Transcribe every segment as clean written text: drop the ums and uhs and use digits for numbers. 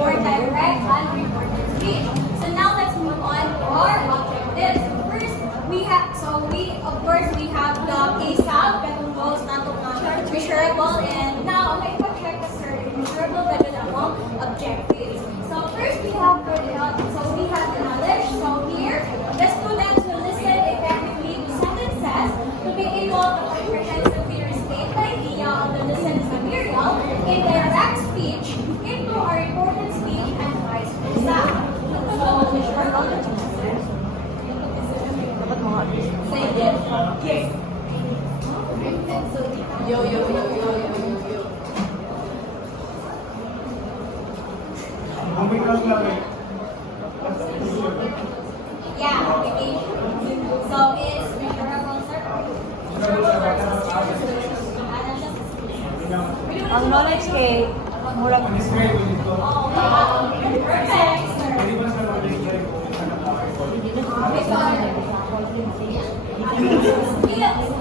for direct and reported speech. So now let's move on to our objectives. So first, we have the ASAP, katong goals nato nga measurable, and now may check the measurable budget among objectives. So first we have the knowledge. So here, the students will listen effectively to sentences to be able to comprehensively restate the idea of the listened material in direct speech into a reported speech and vice versa. So, measurable say it. Yes. Yo. Yeah, okay. So it's measurable, sir. Ang knowledge kay murag Perfect, sir.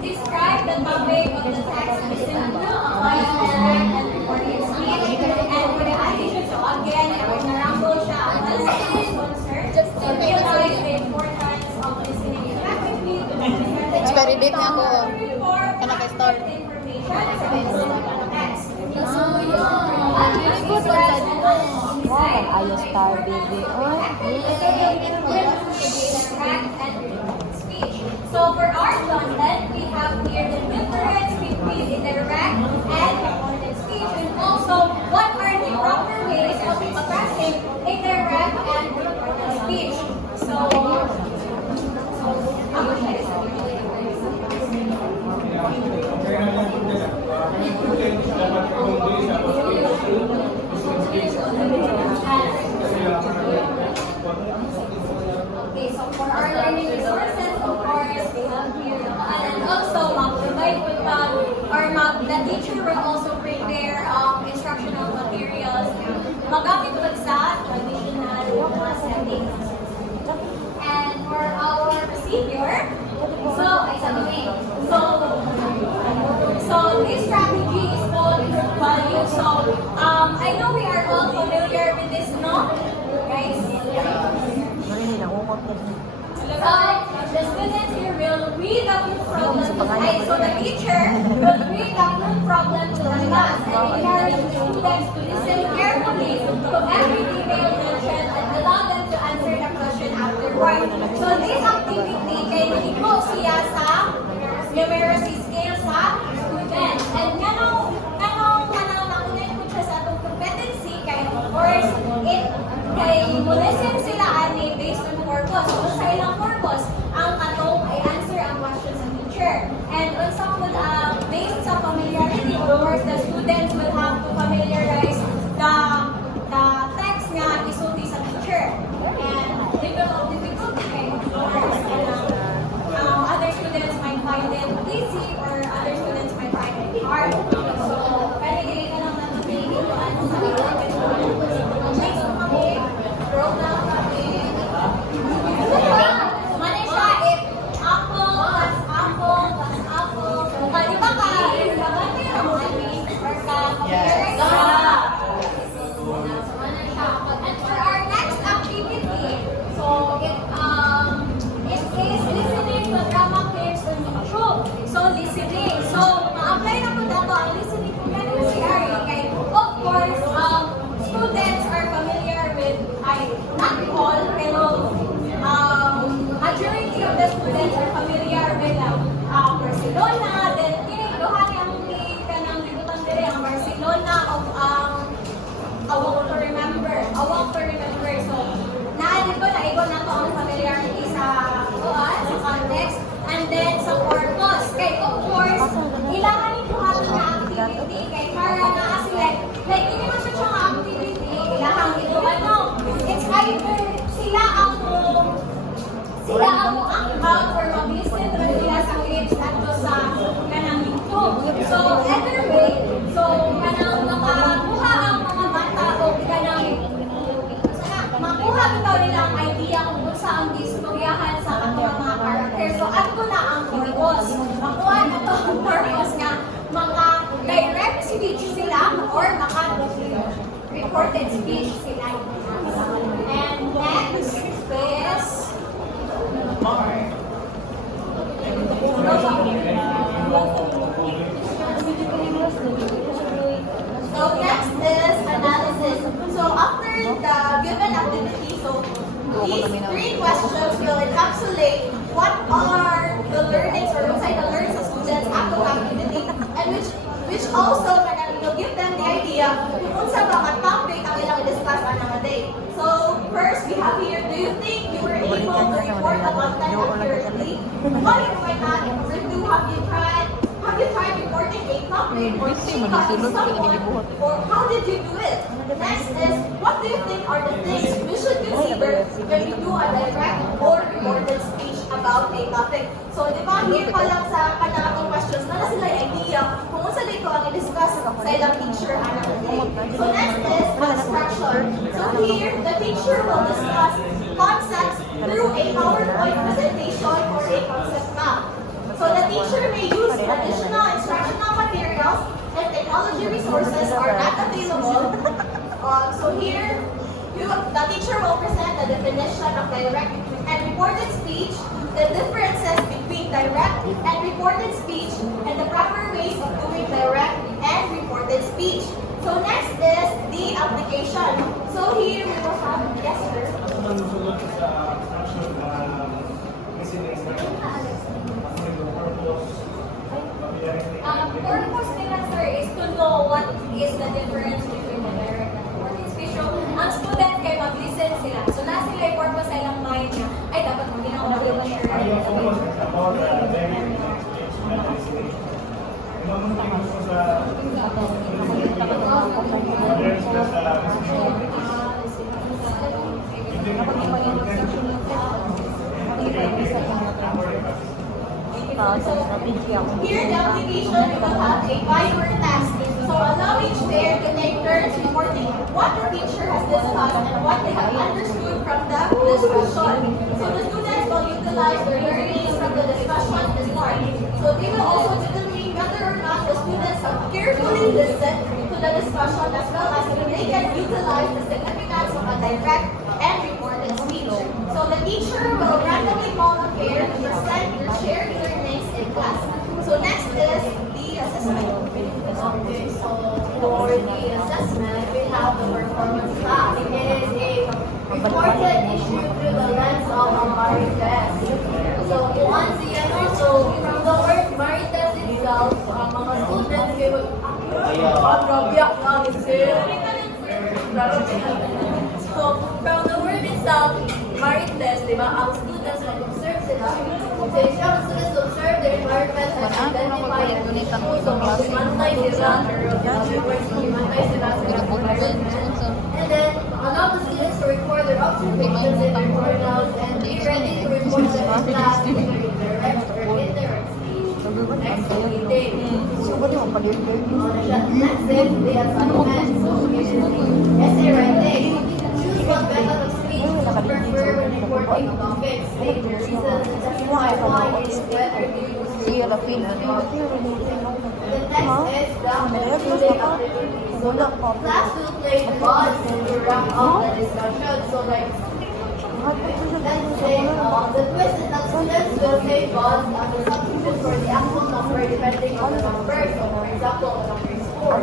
Describe the topic of the text listened to, applies direct and reported speech, and for the addition, so again, narambo siya, just to realize the importance of listening effectively to the Experiment na ako. Kana kay Star. Wow, ayo Star baby. So for our content, we have here the difference between indirect and reported speech, and also what are the proper ways of expressing indirect and reported speech. So ako siya is okay, so for our learning resources, of course, we have here, and also provide with the teacher will also prepare instructional materials magamit with sa traditional settings. And for our procedure, so this strategy is called group value. So I know we are all familiar with this, no? Guys? So the students here will read the group problem. So the teacher will read the group problem to the class and encourage the students to listen carefully to every detail mentioned and allow them to answer the question afterward. So this activity kay iko siya sa numeracy scale sa student. And kanang nakunin ko siya sa atong competency kay of course listen sila ani based on purpose. So sa ilang purpose, ang atong ay answer ang question sa teacher. And also based sa familiarity, of course, the students will have to familiarize the text nga isulti sa teacher. And difficulty kay of course, other students might find it easy or other students might find it hard. So, pwede ka lang natutulog kung ano sa based on kami, program kami. Mali siya, if apple plus apple plus apple. Di ba ka, if kabante ang mali, or ka, yes. And for our next activity, so it is listening to drama clips on YouTube. So listening. So ma-apply na po dato ang listening kung ganun si Ari. Kay, of course, students are familiar with, not all, pero majority of the students are familiar with Barcelona, then dohani ang kanang libutan dire ang Barcelona of A Walk to Remember. So naadid ko na igo na to ang familiarity sa context, and then sa purpose. Kay of course, ilangan ito ato na activity kay para na sila like hindi man siya nga activity, ilangan ito it's either sila ang account or mag-listen to sila sa clips ato sa kanang YouTube. So either way, so kanang makakuha ang mga bata o kanang makuha bitaw nila ang idea kung kung saan gistoryahan sa atong mga character. So ato na ang purpose. Makuha na to ang purpose nga maka-direct speech sila or maka-reported reported speech sila. And next is so next is analysis. So after the given activity, so these three questions will encapsulate what are the learnings or what's the learnings of students after activity, and which also will give them the idea kung sa mga topic ang ilang i-discuss on a day. So first we have here, do you think you were able to report the content accurately? Why not? Number two, have you tried reporting a topic or someone, or how did you do it? Next is, what do you think are the things we should consider when we do a direct or reported speech about a topic? So, di ba, here pa lang sa kanang questions, na sila yung idea kung saan dito ang i-discuss sa ilang teacher anak day. So, next is abstraction. So, here, the teacher will discuss concepts through a PowerPoint presentation or a concept map. So, the teacher may use additional instructional materials if technology resources are not available. So here, the teacher will present the definition of direct and reported speech, the differences between direct and reported speech, and the proper ways of doing direct and reported speech. So next is the application. So here we will have, yes sir. Purpose nila sir is to know what is the difference between the direct and reported speech. So, ang student kay mag-listen sila. So, na sila yung purpose sa ilang mind niya, ay dapat mo ginawa na here, the application will have a 5-word task. So allow each pair to take turns reporting what the teacher has discussed and what they have understood from the discussion. So the students will utilize their learnings from the discussion this morning. So they will also determine whether or not the students have carefully listened to the discussion, as well as if they can utilize the significance of a direct and reported speech. So the teacher will randomly call a pair to present their shared learnings in class. So next is the assessment. Okay, so for the assessment, we have the performance class. It is a reported issue through the lens of a Mari test. So once the so from the word Mari test itself, mga students will so from the word itself, Mari test, di ba, ang students mag-observe sila. So yung students observe the environment and identify the issues. So mag-imantay sila, mag-imantay sila sa environment. And then allow the students to record their observations in their journals and be ready to report them in class either in direct or indirect speech. Next day. Next is the assignment. So essay writing. Choose what method of speech you prefer when reporting a topic. State your reasons and justify why it is better to use your the next is the play activity. So the class will play the cards to wrap up the discussion. So like let's say the twist is that students will say cards as a substitute for the actual number depending on the number. So for example, the number is 4.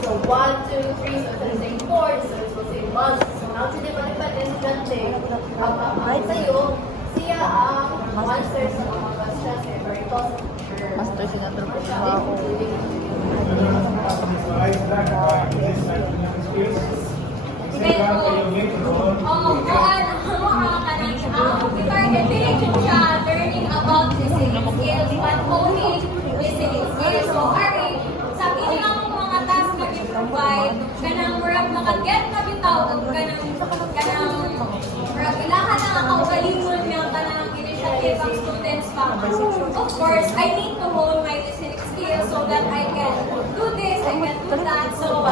So 1, 2, 3, so instead of saying 4, the students will say bus. So now sila malipad estudyante, ang sa'yo, siya ang answer sa mga questions numerical. Master sila ito. Learning about listening skills, but only listening skills. So, Ari, sa ilang mga task na i-provide, kanang murag makaget na bitaw, kanang murag ilahan na kaugalingon niya, kanang initiative ang students pa. Of course, I need to hone my listening skills so that I can do this, I can do that. So,